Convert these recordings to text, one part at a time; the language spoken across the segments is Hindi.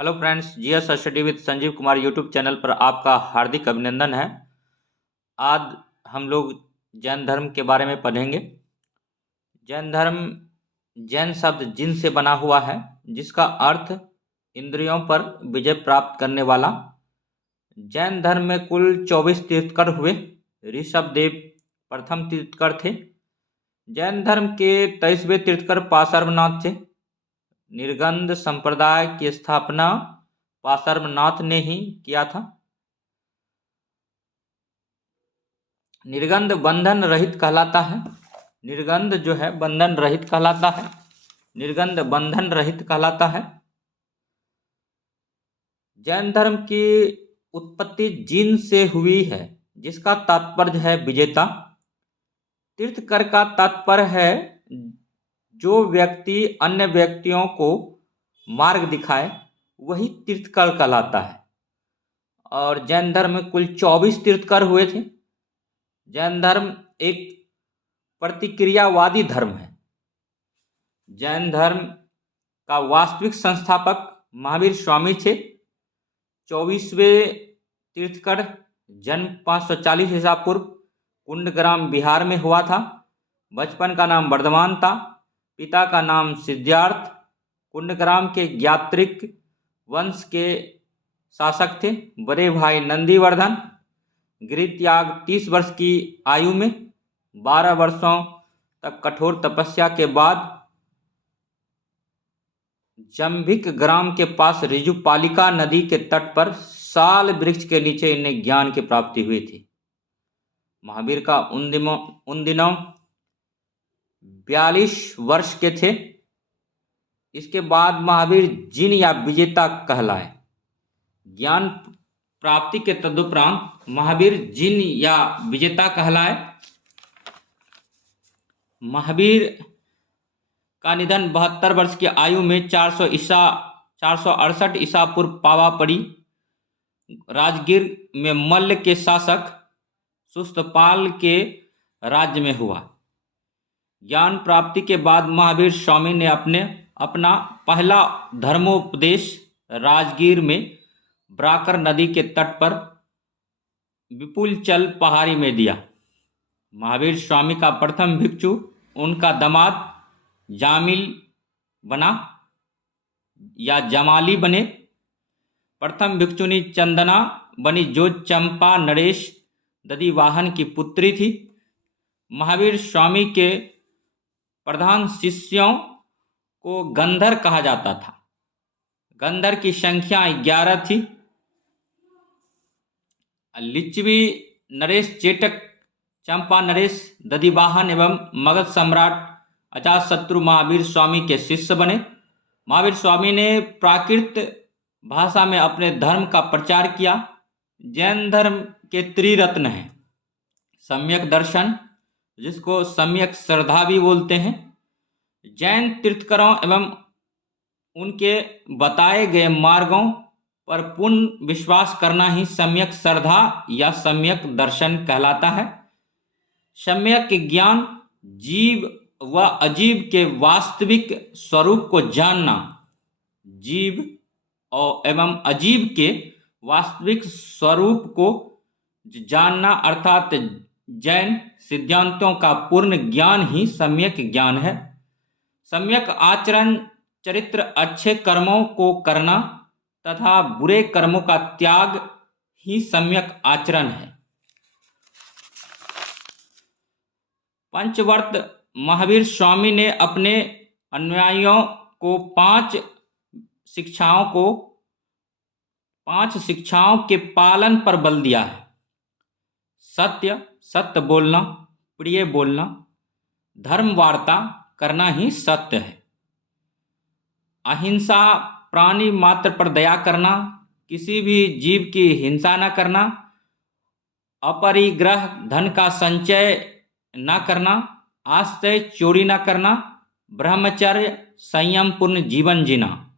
Hello friends, GS study with Sanjeev Kumar YouTube channel पर आपका हार्दिक अभिनंदन है। आज हम लोग जैन धर्म के बारे में पढ़ेंगे। जैन धर्म जैन शब्द जिन से बना हुआ है, जिसका अर्थ इंद्रियों पर विजय प्राप्त करने वाला। जैन धर्म में कुल 24 तीर्थंकर हुए। ऋषभदेव प्रथम तीर्थंकर थे। जैन धर्म के 23वें तीर्थंकर पार्श्वनाथ थे। निर्गंध संप्रदाय की स्थापना पार्श्वनाथ ने ही किया था। निर्गंध बंधन रहित कहलाता है। निर्गंध जो है बंधन रहित कहलाता है। निर्गंध बंधन रहित कहलाता है। जैन धर्म की उत्पत्ति जिन से हुई है, जिसका तात्पर्य है विजेता। तीर्थंकर का तात्पर्य है जो व्यक्ति अन्य व्यक्तियों को मार्ग दिखाए, वही तीर्थंकर कहलाता है। और जैन धर्म में कुल 24 तीर्थंकर हुए थे। जैन धर्म एक प्रतिक्रियावादी धर्म है। जैन धर्म का वास्तविक संस्थापक महावीर स्वामी थे। 24वें तीर्थंकर जन्म 540 ईसा पूर्व कुंडग्राम बिहार में हुआ था। बचपन का नाम वर्धमान था। पिता का नाम सिद्धार्थ कुंडग्राम के ज्ञात्रिक वंश के शासक थे। बड़े भाई नंदीवर्धन गृह त्याग 30 वर्ष की आयु में 12 वर्षों तक कठोर तपस्या के बाद जंभिक ग्राम के पास ऋजुपालिका नदी के तट पर साल वृक्ष के नीचे इन्हें ज्ञान की प्राप्ति हुई थी। महावीर का उन दिनों 42 वर्ष के थे। इसके बाद महावीर जिन या विजेता कहलाए। ज्ञान प्राप्ति के तदुपरांत महावीर जिन या विजेता कहलाए। महावीर का निधन 72 वर्ष की आयु में 468 ईसा पूर्व पावापड़ी राजगीर में मल्ल के शासक सुस्तपाल के राज्य में हुआ। ज्ञान प्राप्ति के बाद महावीर स्वामी ने अपना पहला धर्मोपदेश राजगीर में ब्राकर नदी के तट पर विपुलचल पहाड़ी में दिया। महावीर स्वामी का प्रथम भिक्षु उनका दामाद जामिल बना या जमाली बने। प्रथम भिक्षुनी चंदना बनी, जो चंपा नरेश दधिवाहन की पुत्री थी। महावीर स्वामी के प्रधान शिष्यों को गंधर कहा जाता था। गंधर की संख्या 11 थी। लिच्छवी नरेश चेटक, चंपा नरेश दधिवाहन एवं मगध सम्राट अजातशत्रु महावीर स्वामी के शिष्य बने। महावीर स्वामी ने प्राकृत भाषा में अपने धर्म का प्रचार किया। जैन धर्म के त्रिरत्न हैं। सम्यक दर्शन, जिसको सम्यक श्रद्धा भी बोलते हैं। जैन तीर्थंकरों एवं उनके बताए गए मार्गों पर पूर्ण विश्वास करना ही सम्यक श्रद्धा या सम्यक दर्शन कहलाता है। सम्यक ज्ञान जीव व अजीव के वास्तविक स्वरूप को जानना। जीव और एवं अजीव के वास्तविक स्वरूप को जानना अर्थात जैन सिद्धांतों का पूर्ण ज्ञान ही सम्यक ज्ञान है। सम्यक आचरण चरित्र अच्छे कर्मों को करना तथा बुरे कर्मों का त्याग ही सम्यक आचरण है। पंचवर्त महावीर स्वामी ने अपने अनुयायियों को पांच शिक्षाओं के पालन पर बल दिया है। सत्य बोलना, प्रिय बोलना, धर्म वार्ता करना ही सत्य है। अहिंसा, प्राणी मात्र पर दया करना, किसी भी जीव की हिंसा न करना, अपरिग्रह धन का संचय न करना, आश्रय चोरी न करना, ब्रह्मचर्य संयम पूर्ण जीवन जीना।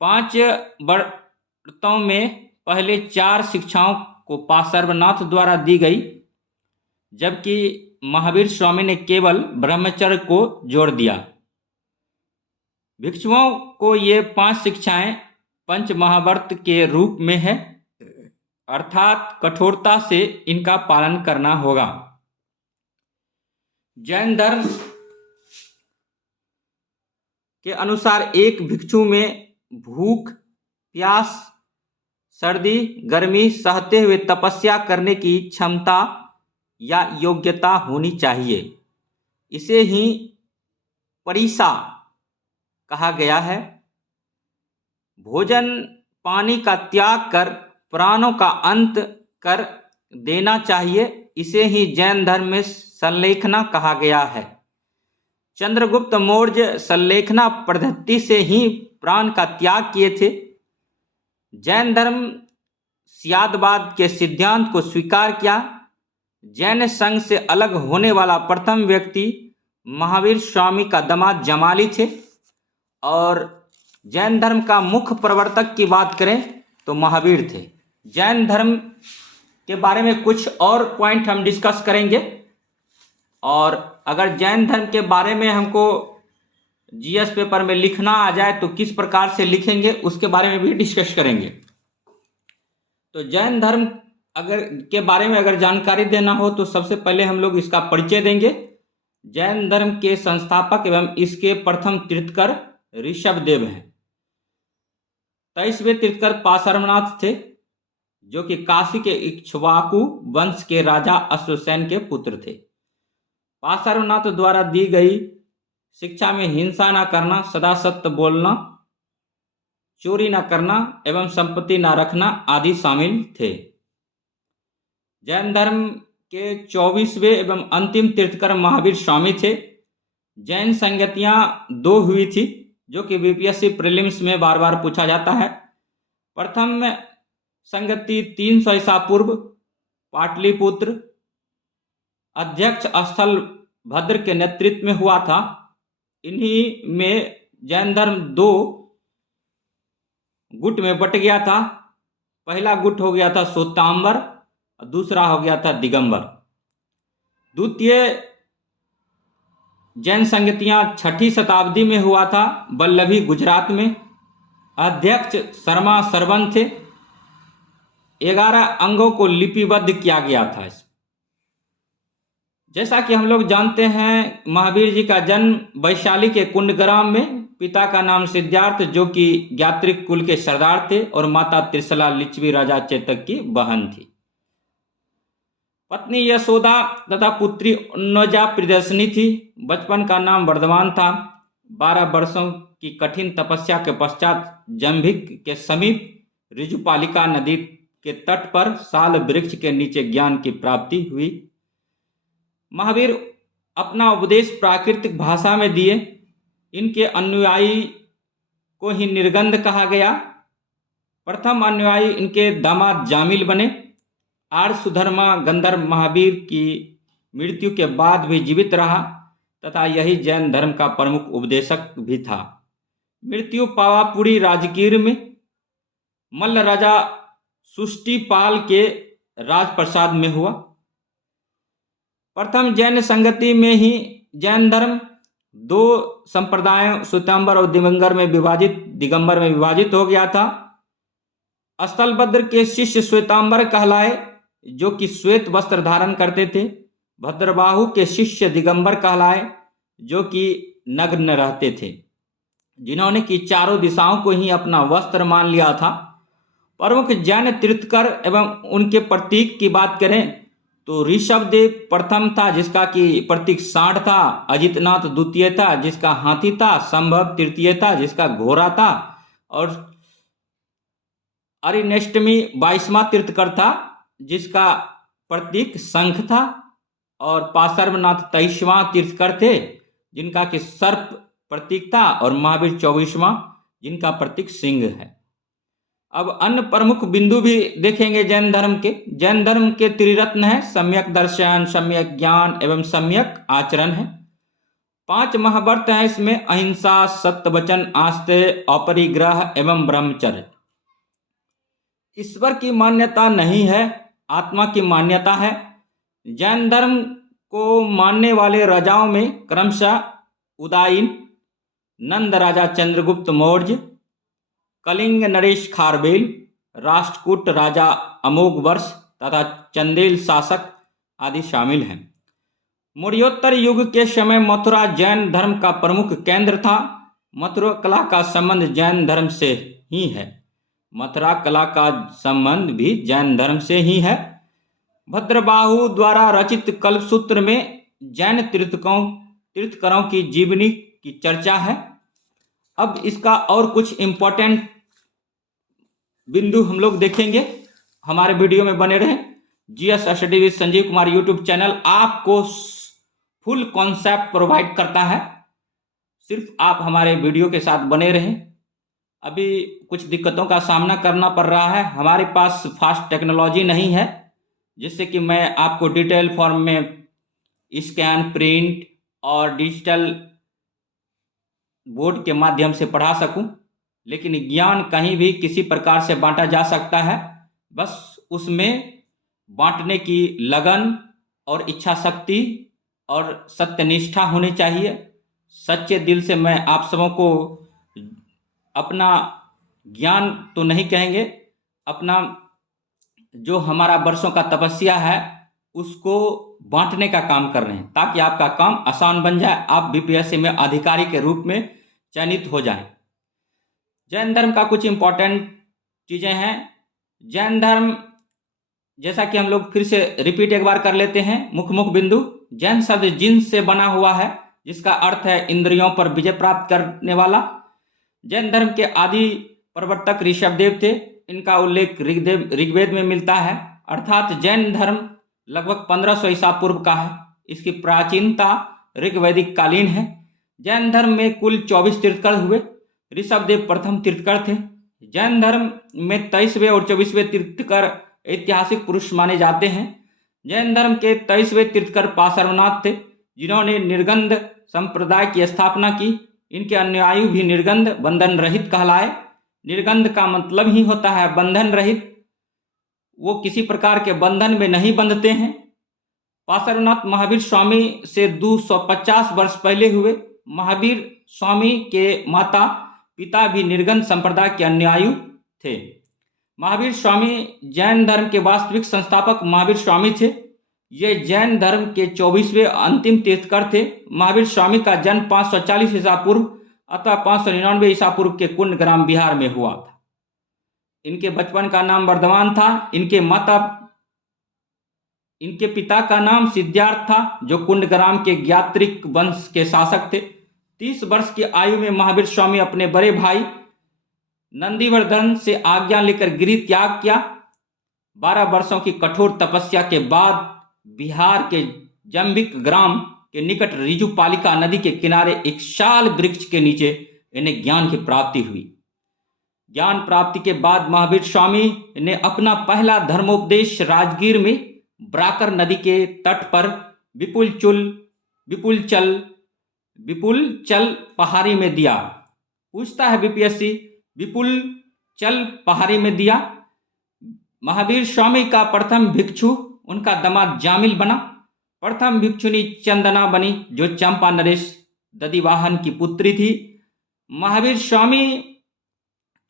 5 व्रतों में पहले 4 शिक्षाओं को पार्श्वनाथ द्वारा दी गई, जबकि महावीर स्वामी ने केवल ब्रह्मचर्य को जोड़ दिया। भिक्षुओं को ये 5 शिक्षाएं पंच महाव्रत के रूप में है, अर्थात कठोरता से इनका पालन करना होगा। जैन धर्म के अनुसार एक भिक्षु में भूख, प्यास, सर्दी, गर्मी सहते हुए तपस्या करने की क्षमता या योग्यता होनी चाहिए। इसे ही परिसा कहा गया है। भोजन पानी का त्याग कर प्राणों का अंत कर देना चाहिए। इसे ही जैन धर्म में संलेखना कहा गया है। चंद्रगुप्त मौर्य संलेखना पद्धति से ही प्राण का त्याग किए थे। जैन धर्म स्यादवाद के सिद्धांत को स्वीकार किया। जैन संघ से अलग होने वाला प्रथम व्यक्ति महावीर स्वामी का दामाद जमाली थे। और जैन धर्म का मुख्य प्रवर्तक की बात करें तो महावीर थे। जैन धर्म के बारे में कुछ और पॉइंट हम डिस्कस करेंगे, और अगर जैन धर्म के बारे में हमको जीएस पेपर में लिखना आ जाए तो किस प्रकार से लिखेंगे उसके बारे में भी डिस्कस करेंगे। तो जैन धर्म के बारे में अगर जानकारी देना हो तो सबसे पहले हम लोग इसका परिचय देंगे। जैन धर्म के संस्थापक एवं इसके प्रथम तीर्थकर ऋषभदेव हैं। 23वें तीर्थकर पार्श्वनाथ थे, जो कि काशी के इक्ष्वाकु वंश के राजा अश्वसेन के पुत्र थे। पार्श्वनाथ द्वारा दी गई शिक्षा में हिंसा न करना, सदा सत्य बोलना, चोरी न करना एवं संपत्ति न रखना आदि शामिल थे। जैन धर्म के 24वें एवं अंतिम तीर्थकर महावीर स्वामी थे। जैन संगतियां 2 हुई थी, जो कि बीपीएससी प्रीलिम्स में बार बार पूछा जाता है। प्रथम संगति 300 ईसा पूर्व पाटलिपुत्र अध्यक्ष स्थल भद्र के नेतृत्व में हुआ था। इन्हीं में जैन धर्म 2 गुट में बट गया था। पहला गुट हो गया था श्वेतांबर, दूसरा हो गया था दिगंबर। द्वितीय जैन संगतियां 6ठी शताब्दी में हुआ था, वल्लभी गुजरात में। अध्यक्ष शर्मा सरवन थे। 11 अंगों को लिपिबद्ध किया गया था। जैसा कि हम लोग जानते हैं, महावीर जी का जन्म वैशाली के कुंडग्राम में, पिता का नाम सिद्धार्थ जो कि ज्ञात्रिक कुल के सरदार थे, और माता त्रिशला लिच्छवी राजा चेतक की बहन थी। पत्नी यशोदा तथा पुत्री उन्नजा प्रियदर्शिनी थी। बचपन का नाम वर्धमान था। 12 वर्षों की कठिन तपस्या के पश्चात जंभिक के समीप ऋजुपालिका नदी के तट पर साल वृक्ष के नीचे ज्ञान की प्राप्ति हुई। महावीर अपना उपदेश प्राकृतिक भाषा में दिए। इनके अनुयायी को ही निर्गंध कहा गया। प्रथम अनुयायी इनके दामाद जामिल बने। आर्य सुधर्मा गंधर्व महावीर की मृत्यु के बाद भी जीवित रहा तथा यही जैन धर्म का प्रमुख उपदेशक भी था। मृत्यु पावापुरी राजगीर में मल्ल राजा सुष्टिपाल के राजप्रसाद में हुआ। प्रथम जैन संगति में ही जैन धर्म 2 संप्रदायों श्वेतांबर और दिगंबर में विभाजित हो गया था। स्थलभद्र के शिष्य श्वेतांबर कहलाए, जो कि श्वेत वस्त्र धारण करते थे। भद्रबाहु के शिष्य दिगंबर कहलाए, जो कि नग्न रहते थे, जिन्होंने कि चारों दिशाओं को ही अपना वस्त्र मान लिया था। प्रमुख जैन तीर्थकर एवं उनके प्रतीक की बात करें तो ऋषभदेव प्रथम था, जिसका कि प्रतीक सांड था। अजितनाथ द्वितीय था, जिसका हाथी था। संभव तृतीय था, जिसका घोड़ा था। और अरिनेष्टमी 22वां तीर्थकर था, जिसका प्रतीक शंख था। और पार्श्वनाथ 23वां तीर्थकर थे, जिनका कि सर्प प्रतीक था। और महावीर 24वां, जिनका प्रतीक सिंह है। अब अन्य प्रमुख बिंदु भी देखेंगे जैन धर्म के। जैन धर्म के त्रिरत्न है सम्यक दर्शन, सम्यक ज्ञान एवं सम्यक आचरण है। 5 महाव्रत हैं इसमें: अहिंसा, सत्य वचन, आस्तेय, अपरिग्रह एवं ब्रह्मचर्य। ईश्वर की मान्यता नहीं है, आत्मा की मान्यता है। जैन धर्म को मानने वाले राजाओं में क्रमशः उदायन, नंद राजा चंद्रगुप्त मौर्य, कलिंग नरेश खारवेल, राष्ट्रकूट राजा अमोघ वर्ष तथा चंदेल शासक आदि शामिल हैं। मौर्योत्तर युग के समय मथुरा जैन धर्म का प्रमुख केंद्र था। मथुरा कला का संबंध जैन धर्म से ही है। मथुरा कला का संबंध भी जैन धर्म से ही है। भद्रबाहु द्वारा रचित कल्पसूत्र में जैन तीर्थंकरों की जीवनी की चर्चा है। अब इसका और कुछ इंपॉर्टेंट बिंदु हम लोग देखेंगे। हमारे वीडियो में बने रहें। GS study with Sanjeev Kumar YouTube channel आपको फुल कॉन्सेप्ट प्रोवाइड करता है। सिर्फ आप हमारे वीडियो के साथ बने रहें। अभी कुछ दिक्कतों का सामना करना पड़ रहा है। हमारे पास फास्ट टेक्नोलॉजी नहीं है जिससे कि मैं आपको डिटेल फॉर्म में स्कैन, प्रिंट और डिजिटल बोर्ड के माध्यम से पढ़ा सकूं। लेकिन ज्ञान कहीं भी किसी प्रकार से बांटा जा सकता है। बस उसमें बांटने की लगन और इच्छा शक्ति और सत्यनिष्ठा होनी चाहिए। सच्चे दिल से मैं आप सबों को अपना ज्ञान तो नहीं कहेंगे, अपना जो हमारा वर्षों का तपस्या है उसको बांटने का काम कर रहे हैं ताकि आपका काम आसान बन जाए, आप बीपीएससी में अधिकारी के रूप में चयनित हो जाएं। जैन धर्म का कुछ इंपॉर्टेंट चीज़ें हैं। जैन धर्म, जैसा कि हम लोग फिर से रिपीट एक बार कर लेते हैं मुख्य बिंदु। जैन शब्द जिन से बना हुआ है जिसका अर्थ है इंद्रियों पर विजय प्राप्त करने वाला। जैन धर्म के आदि प्रवर्तक ऋषभदेव थे। इनका उल्लेख ऋग्वेद में मिलता है। अर्थात जैन धर्म लगभग 1500 ईसा पूर्व का है। इसकी प्राचीनता ऋग्वैदिक कालीन है। जैन धर्म में कुल 24 तीर्थंकर हुए। ऋषभदेव प्रथम तीर्थंकर थे। जैन धर्म में 23वें और 24वें तीर्थंकर ऐतिहासिक पुरुष माने जाते हैं। जैन धर्म के 23वें तीर्थंकर पार्श्वनाथ थे जिन्होंने निर्गंध संप्रदाय की स्थापना की। इनके अनुयायी भी निर्गंध बंधन रहित कहलाए। निर्गंध का मतलब ही होता है बंधन रहित। वो किसी प्रकार के बंधन में नहीं बंधते हैं। पार्श्वनाथ महावीर स्वामी से 250 वर्ष पहले हुए। महावीर स्वामी के माता पिता भी निर्गंध संप्रदाय के अनुयायी थे। महावीर स्वामी जैन धर्म के वास्तविक संस्थापक महावीर स्वामी थे। ये जैन धर्म के 24वें अंतिम तीर्थंकर थे। महावीर स्वामी का जन्म 540 ईसा पूर्व अथवा 599 ईसा पूर्व के कुंडग्राम बिहार में हुआ था। इनके बचपन का नाम वर्धमान था। इनके पिता का नाम सिद्धार्थ था जो कुंडग्राम के ज्ञात्रिक वंश के शासक थे। 30 वर्ष की आयु में महावीर स्वामी अपने बड़े भाई नंदीवर्धन से आज्ञा लेकर गिरि त्याग किया। 12 वर्षों की कठोर तपस्या के बाद बिहार के जंबिक ग्राम के निकट रिजुपालिका नदी के किनारे एक शाल वृक्ष के नीचे इन्हें ज्ञान की प्राप्ति हुई। ज्ञान प्राप्ति के बाद महावीर स्वामी ने अपना पहला धर्मोपदेश राजगीर में ब्राकर नदी के तट पर विपुलचल पहाड़ी में दिया। पूछता है बीपीएससी, विपुलचल पहाड़ी में दिया। महावीर स्वामी का प्रथम भिक्षु उनका दामाद जामिल बना। प्रथम भिक्षुनी चंदना बनी जो चंपा नरेश दधिवाहन की पुत्री थी। महावीर स्वामी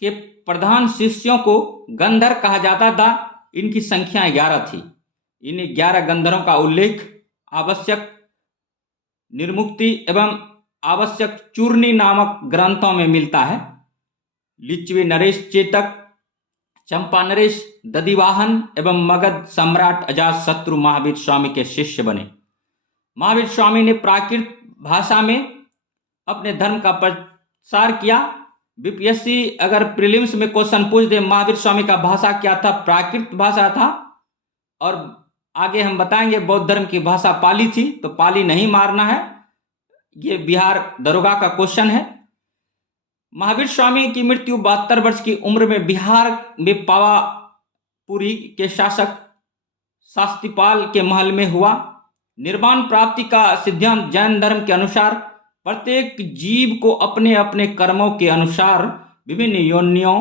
के प्रधान शिष्यों को गंधर कहा जाता था। इनकी संख्या 11 थी। इन 11 गंधरों का उल्लेख आवश्यक निर्मुक्ति एवं आवश्यक चूर्णी नामक ग्रंथों में मिलता है। लिच्छवी नरेश चेतक, चंपा नरेश दधिवाहन एवं मगध सम्राट अजातशत्रु महावीर स्वामी के शिष्य बने। महावीर स्वामी ने प्राकृत भाषा में अपने धर्म का प्रसार किया। बीपीएससी अगर प्रीलिम्स में क्वेश्चन पूछ दे महावीर स्वामी का भाषा क्या था, प्राकृत भाषा था। और आगे हम बताएंगे बौद्ध धर्म की भाषा पाली थी, तो पाली नहीं मारना है। ये बिहार दरोगा का क्वेश्चन है। महावीर स्वामी की मृत्यु 72 वर्ष की उम्र में बिहार में पावापुरी के शासक शास्तिपाल के महल में हुआ। निर्वाण प्राप्ति का सिद्धांत जैन धर्म के अनुसार प्रत्येक जीव को अपने अपने कर्मों के अनुसार विभिन्न योनियों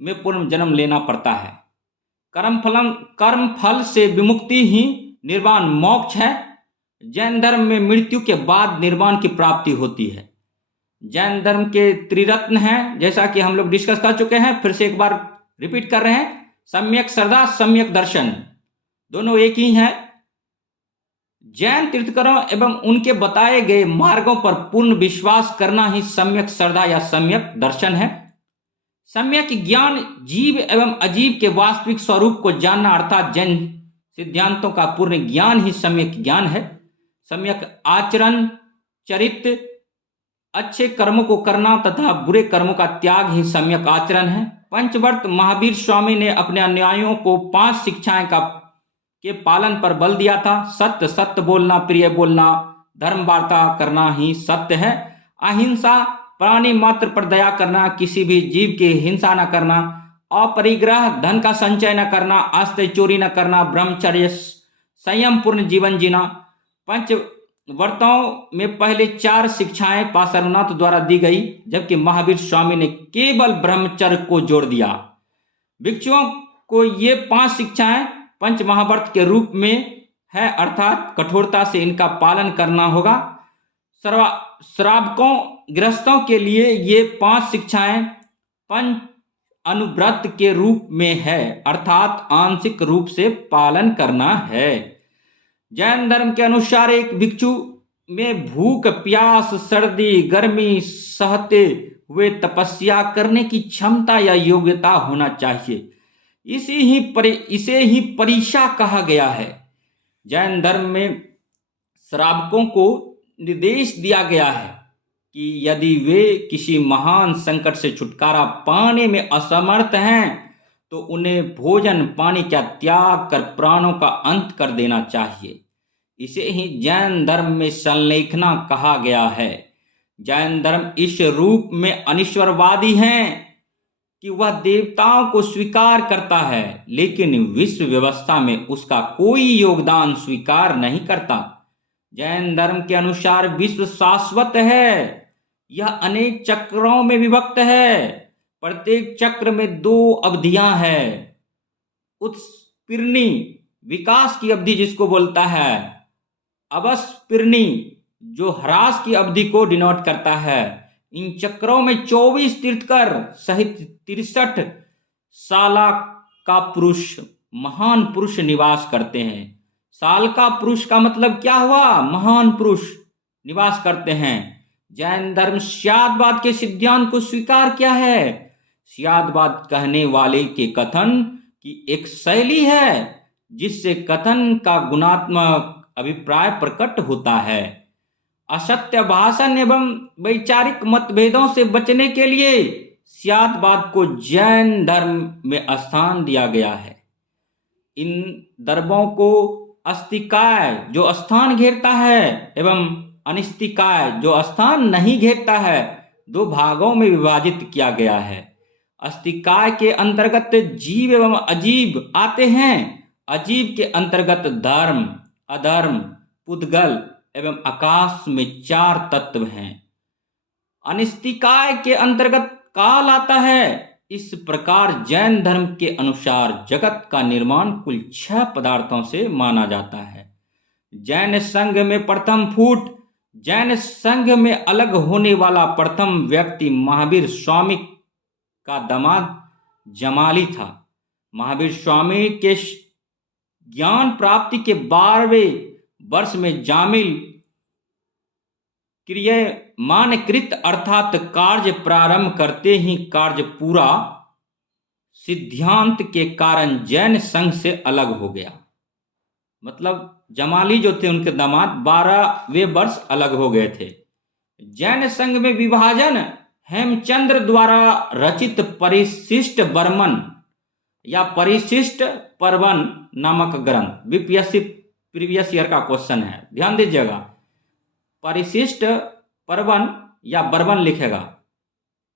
में पुनर्जन्म लेना पड़ता है। कर्म फल से विमुक्ति ही निर्वाण मोक्ष है। जैन धर्म में मृत्यु के बाद निर्वाण की प्राप्ति होती है। जैन धर्म के त्रिरत्न हैं, जैसा कि हम लोग डिस्कस कर चुके हैं, फिर से एक बार रिपीट कर रहे हैं। सम्यक श्रद्धा, सम्यक दर्शन, दोनों एक ही हैं। जैन तीर्थंकरों एवं उनके बताए गए मार्गों पर पूर्ण विश्वास करना ही सम्यक श्रद्धा या सम्यक दर्शन है। सम्यक ज्ञान जीव एवं अजीव के वास्तविक स्वरूप को जानना, अर्थात जैन सिद्धांतों का पूर्ण ज्ञान ही सम्यक ज्ञान है। सम्यक आचरण, चरित्र, अच्छे कर्मों को करना तथा बुरे कर्मों का त्याग ही सम्यक आचरण है। पंचवर्त महावीर स्वामी ने अपने अनुयायियों को 5 शिक्षाएं के पालन पर बल दिया था। सत्य, सत्य बोलना, प्रिय बोलना, धर्म वार्ता करना ही सत्य है। अहिंसा, प्राणी मात्र पर दया करना, किसी भी जीव की हिंसा न करना। अपरिग्रह, धन का संचय न करना, अस्त्र चोरी न करना, ब्रह्मचर्य, संयम पूर्ण जीवन जीना। पंचवर्तों में पहले 4 शिक्षाएं पार्श्वनाथ द्वारा दी गई, जबकि महावीर स्वामी ने केवल ब्रह्मचर्य को जोड़ दिया। भिक्षुओं को ये 5 शिक्षाएं पंच महाव्रत के रूप में है, अर्थात कठोरता से इनका पालन करना होगा। श्रावकों, गृहस्थों के लिए ये 5 शिक्षाएं पंच अनुव्रत के रूप में है, अर्थात आंशिक रूप से पालन करना है। जैन धर्म के अनुसार एक भिक्षु में भूख, प्यास, सर्दी, गर्मी सहते हुए तपस्या करने की क्षमता या योग्यता होना चाहिए। इसे ही परीक्षा कहा गया है। जैन धर्म में श्रावकों को निर्देश दिया गया है कि यदि वे किसी महान संकट से छुटकारा पाने में असमर्थ हैं तो उन्हें भोजन पानी का त्याग कर प्राणों का अंत कर देना चाहिए। इसे ही जैन धर्म में संलेखना कहा गया है। जैन धर्म इस रूप में अनिश्वरवादी है कि वह देवताओं को स्वीकार करता है, लेकिन विश्व व्यवस्था में उसका कोई योगदान स्वीकार नहीं करता। जैन धर्म के अनुसार विश्व शाश्वत है। यह अनेक चक्रों में विभक्त है। प्रत्येक चक्र में 2 अवधियां हैं। उत्पीड़नी, विकास की अवधि जिसको बोलता है, अवस्पीड़नी जो ह्रास की अवधि को डिनोट करता है। इन चक्रों में 24 तीर्थंकर सहित 63 साला का पुरुष, महान पुरुष निवास करते हैं। साल का पुरुष का मतलब क्या हुआ? महान पुरुष निवास करते हैं। जैन धर्म स्यादवाद के सिद्धांत को स्वीकार किया है। स्यादवाद कहने वाले के कथन की एक शैली है जिससे कथन का गुणात्मक अभिप्राय प्रकट होता है। असत्य भाषण एवं वैचारिक मतभेदों से बचने के लिए स्यादवाद को जैन धर्म में स्थान दिया गया है। इन धर्मों को अस्तिकाय जो स्थान घेरता है एवं अनिस्तिकाय जो स्थान नहीं घेरता है, 2 भागों में विभाजित किया गया है। अस्तिकाय के अंतर्गत जीव एवं अजीव आते हैं। अजीव के अंतर्गत धर्म, अधर्म, पुद्गल एवं आकाश में 4 तत्व हैं। अनिस्तिकाय के अंतर्गत काल आता है। इस प्रकार जैन धर्म के अनुसार जगत का निर्माण कुल 6 पदार्थों से माना जाता है। जैन संघ में प्रथम फूट, जैन संघ में अलग होने वाला प्रथम व्यक्ति महावीर स्वामी का दामाद जमाली था। महावीर स्वामी के ज्ञान प्राप्ति के 12वें वर्ष में जामिल क्रियमाणकृत अर्थात कार्य प्रारंभ करते ही कार्य पूरा सिद्धांत के कारण जैन संघ से अलग हो गया। मतलब जमाली जो थे उनके दामाद 12वें वर्ष अलग हो गए थे। जैन संघ में विभाजन हेमचंद्र द्वारा रचित परिशिष्ट बर्मन या परिशिष्ट पर्वन नामक ग्रंथ, बीपीएससी प्रीवियस ईयर का क्वेश्चन है, ध्यान दीजिएगा। परिशिष्ट पर्वन या बर्मन लिखेगा,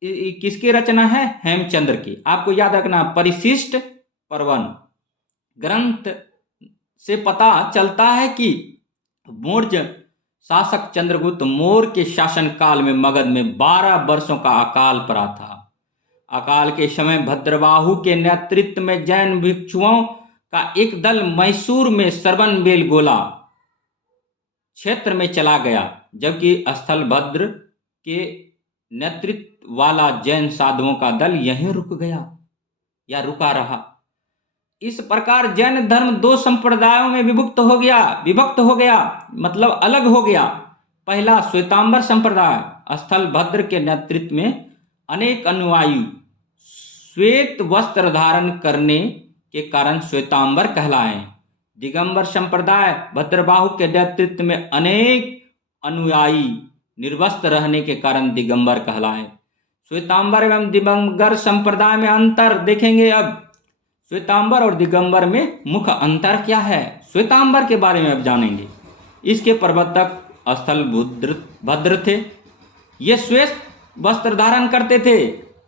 किसकी रचना है? हेमचंद्र की। आपको याद रखना, परिशिष्ट पर्वन ग्रंथ से पता चलता है कि मौर्य शासक चंद्रगुप्त मौर्य के शासन काल में मगध में 12 वर्षों का अकाल पड़ा था। अकाल के समय भद्रबाहु के नेतृत्व में जैन भिक्षुओं का एक दल मैसूर में श्रवणबेलगोला क्षेत्र में चला गया, जबकि स्थलभद्र के नेतृत्व वाला जैन साधुओं का दल यहीं रुक गया या रुका रहा। इस प्रकार जैन धर्म दो संप्रदायों में विभक्त हो गया मतलब अलग हो गया। पहला श्वेतांबर संप्रदाय, स्थल भद्र के नेतृत्व में अनेक अनुयायी श्वेत वस्त्र धारण करने के कारण श्वेतांबर कहलाए। दिगंबर संप्रदाय, भद्रबाहु के नेतृत्व में अनेक अनुयायी निर्वस्त्र रहने के कारण दिगंबर कहलाए। श्वेतांबर एवं दिगंबर संप्रदाय में अंतर देखेंगे। अब श्वेतांबर और दिगंबर में मुख्य अंतर क्या है, श्वेतांबर के बारे में अब जानेंगे। इसके प्रवर्तक स्थल भद्र थे, ये श्वेत वस्त्र धारण करते थे।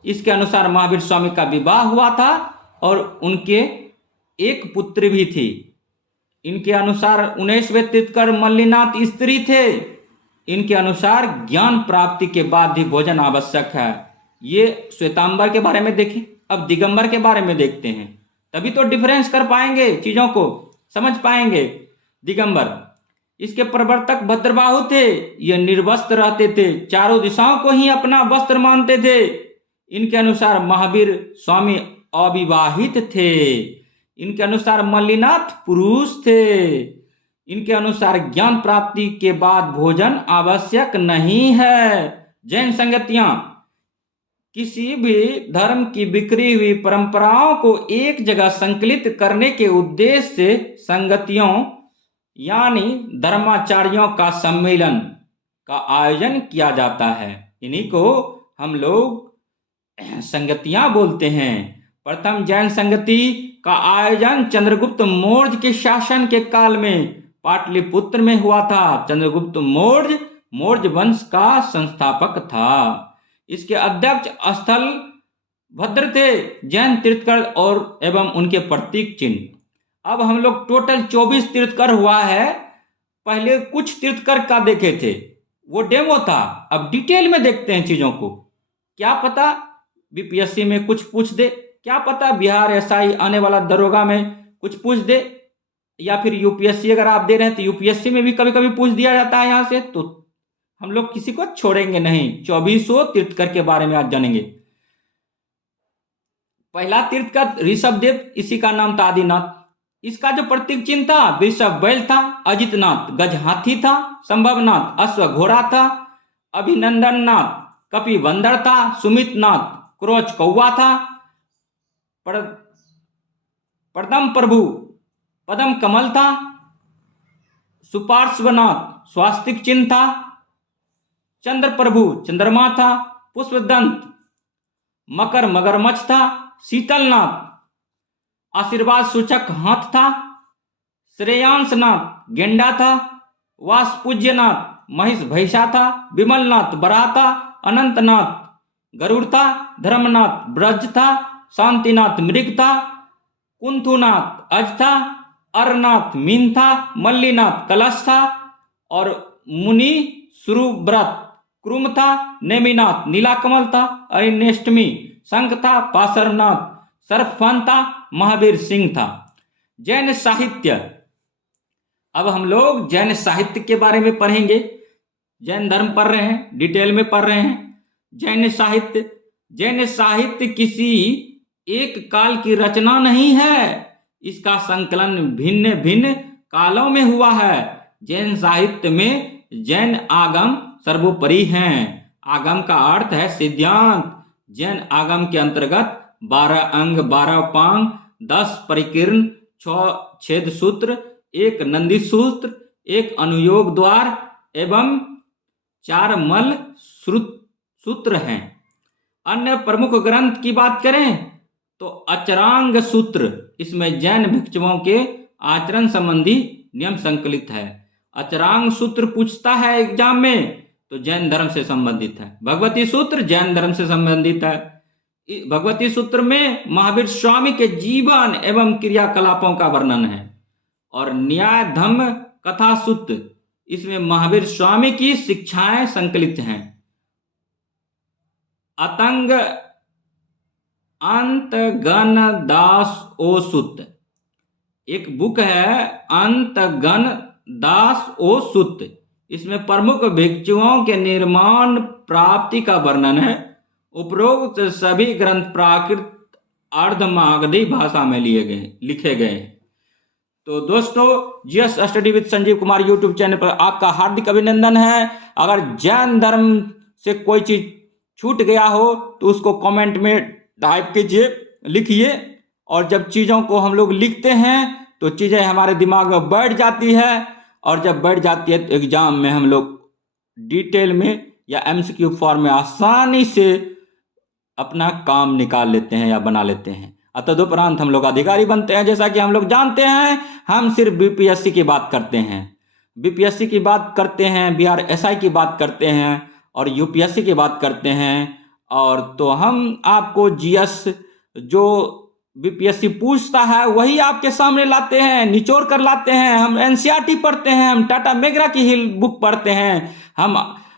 इसके अनुसार महावीर स्वामी का विवाह हुआ था और उनके एक पुत्र भी थी। इनके अनुसार 19वें तीर्थंकर मल्लिनाथ स्त्री थे। इनके अनुसार ज्ञान प्राप्ति के बाद भी भोजन आवश्यक है। ये श्वेतांबर के बारे में देखें। अब दिगंबर के बारे में देखते हैं, तभी तो डिफरेंस कर पाएंगे, चीजों को समझ पाएंगे। दिगंबर, इसके प्रवर्तक भद्रबाहु थे। ये निर्वस्त्र रहते थे, चारों दिशाओं को ही अपना वस्त्र मानते थे। इनके अनुसार महावीर स्वामी अविवाहित थे। इनके अनुसार मल्लिनाथ पुरुष थे। इनके अनुसार ज्ञान प्राप्ति के बाद भोजन आवश्यक नहीं है। जैन संगतियां किसी भी धर्म की बिखरी हुई परंपराओं को एक जगह संकलित करने के उद्देश्य से संगतियों यानी धर्माचार्यों का सम्मेलन का आयोजन किया जाता है। इन्हीं को हम लोग संगतियां बोलते हैं। प्रथम जैन संगति का आयोजन चंद्रगुप्त मौर्य के शासन के काल में पाटलिपुत्र में हुआ था। चंद्रगुप्त मौर्य वंश का संस्थापक था। इसके अध्यक्ष स्थल भद्र थे, जैन तीर्थकर और एवं उनके प्रतीक चिन्ह। अब हम लोग टोटल 24 तीर्थकर हुआ है। पहले कुछ तीर्थकर का देखे थे, वो डेमो था। अब डिटेल में देखते हैं चीजों को। क्या पता बीपीएससी में कुछ पूछ दे, क्या पता बिहार एसआई आने वाला दरोगा में कुछ पूछ दे, या फिर यूपीएससी अगर आप दे रहे हैं तो यूपीएससी में भी कभी कभी पूछ दिया जाता है। यहां से तो हम लोग किसी को छोड़ेंगे नहीं। 2400 तीर्थकर के बारे में आज जानेंगे। पहला तीर्थकर ऋषभदेव, इसी का नाम था आदिनाथ। इसका जो प्रतीक चिन्ह था, वृषभ बैल था, अजितनाथ गज हाथी था, संभवनाथ अश्व घोड़ा था, अभिनंदननाथ कपि बंदर था, सुमितनाथ क्रोच कौवा था, पदम प्रभु पदम कमल था, सुपार्श्वनाथ स्वास्तिक चिन्ह था, चंद्र प्रभु चंद्रमा था, पुष्पदंत मकर मगरमच्छ था, शीतलनाथ आशीर्वाद सूचक हाथ था, श्रेयांसनाथ गेंडा था, वासपूज्यनाथ महिष भैंसा था, विमलनाथ बराह था, अनंतनाथ गरुड़ था, धर्मनाथ ब्रज था, शांतिनाथ मृग था, कुंथुनाथ अज था, अरनाथ मीन था, मल्लीनाथ कलश था और मुनि सुरुव्रत क्रुम था, नेमिनाथ नीलाकमल था, अरिनेष्टमी शंख था, पाशरनाथ सर्पफन था, महावीर सिंह था। जैन साहित्य, अब हम लोग जैन साहित्य के बारे में पढ़ेंगे। जैन धर्म पढ़ रहे हैं, डिटेल में पढ़ रहे हैं। जैन साहित्य किसी एक काल की रचना नहीं है, इसका संकलन भिन्न भिन्न कालों में हुआ है। जैन साहित्य में जैन आगम सर्वोपरि हैं। आगम का अर्थ है सिद्धांत। जैन आगम के अंतर्गत 12 अंग, 12 उपांग, 10 परिकीर्ण, 6 छेद सूत्र, 1 नंदी सूत्र, 1 अनुयोग द्वार एवं 4 मल सूत्र हैं। अन्य प्रमुख ग्रंथ की बात करें तो अचरांग सूत्र, इसमें जैन भिक्षुओं के आचरण संबंधी नियम संकलित है। अचरांग सूत्र पूछता है एग्जाम में तो जैन धर्म से संबंधित है। भगवती सूत्र जैन धर्म से संबंधित है। भगवती सूत्र में महावीर स्वामी के जीवन एवं क्रियाकलापों का वर्णन है। और न्याय धम्म कथा सूत्र, इसमें महावीर स्वामी की शिक्षाएं संकलित हैं। अतंग अंतगन दास ओ सूत्र, एक बुक है अंतगन दास ओ सूत्र, इसमें प्रमुख भिक्षुओं के निर्माण प्राप्ति का वर्णन है। उपरोक्त सभी ग्रंथ प्राकृत अर्धमागधी भाषा में लिखे गए। तो दोस्तों, GS study with Sanjeev Kumar YouTube channel पर आपका हार्दिक अभिनंदन है। अगर जैन धर्म से कोई चीज छूट गया हो तो उसको कमेंट में टाइप कीजिए, लिखिए। और जब चीज़ों को हम लोग लिखते हैं तो चीज़ें हमारे दिमाग में बैठ जाती है, और जब बैठ जाती है तो एग्जाम में हम लोग डिटेल में या एमसीक्यू फॉर्म में आसानी से अपना काम निकाल लेते हैं या बना लेते हैं। तदुपरांत हम लोग अधिकारी बनते हैं। जैसा कि हम लोग जानते हैं, हम सिर्फ बीपीएससी की बात करते हैं, बीपीएससी की बात करते हैं, बिहार एसआई की बात करते हैं और यूपीएससी की बात करते हैं। और तो हम आपको जीएस जो बीपीएससी पूछता है वही आपके सामने लाते हैं, निचोड़ कर लाते हैं। हम एनसीईआरटी पढ़ते हैं, हम टाटा मेगरा की ही बुक पढ़ते हैं, हम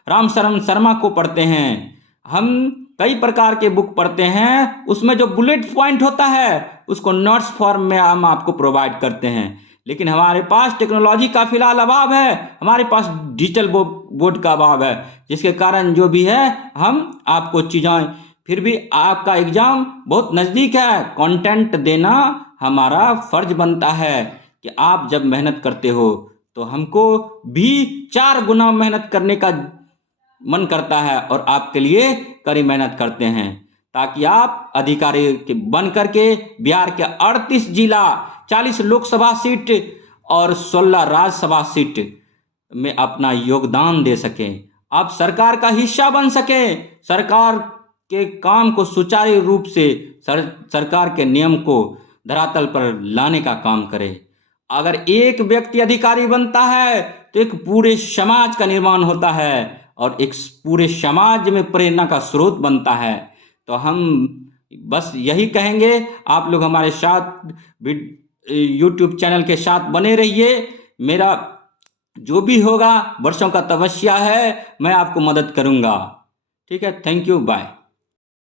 रामशरण शर्मा को पढ़ते हैं, हम कई प्रकार के बुक पढ़ते हैं। उसमें जो बुलेट पॉइंट होता है उसको नोट्स फॉर्म में हम आपको प्रोवाइड करते हैं। लेकिन हमारे पास टेक्नोलॉजी का फिलहाल अभाव है, हमारे पास डिजिटल बोर्ड का अभाव है, जिसके कारण जो भी है हम आपको चीज़ें, फिर भी आपका एग्जाम बहुत नज़दीक है। कंटेंट देना हमारा फर्ज बनता है कि आप जब मेहनत करते हो तो हमको भी 4 गुना मेहनत करने का मन करता है और आपके लिए कड़ी मेहनत करते हैं, ताकि आप अधिकारी के बन करके बिहार के 38 जिला, 40 लोकसभा सीट और 16 राज्यसभा सीट में अपना योगदान दे सकें। आप सरकार का हिस्सा बन सकें, सरकार के काम को सुचारू रूप से सरकार के नियम को धरातल पर लाने का काम करें। अगर एक व्यक्ति अधिकारी बनता है तो एक पूरे समाज का निर्माण होता है और एक पूरे समाज में प्रेरणा का स्रोत बनता है। तो हम बस यही कहेंगे, आप लोग हमारे साथ यूट्यूब चैनल के साथ बने रहिए। मेरा जो भी होगा, वर्षों का तपस्या है, मैं आपको मदद करूंगा। ठीक है, थैंक यू, बाय।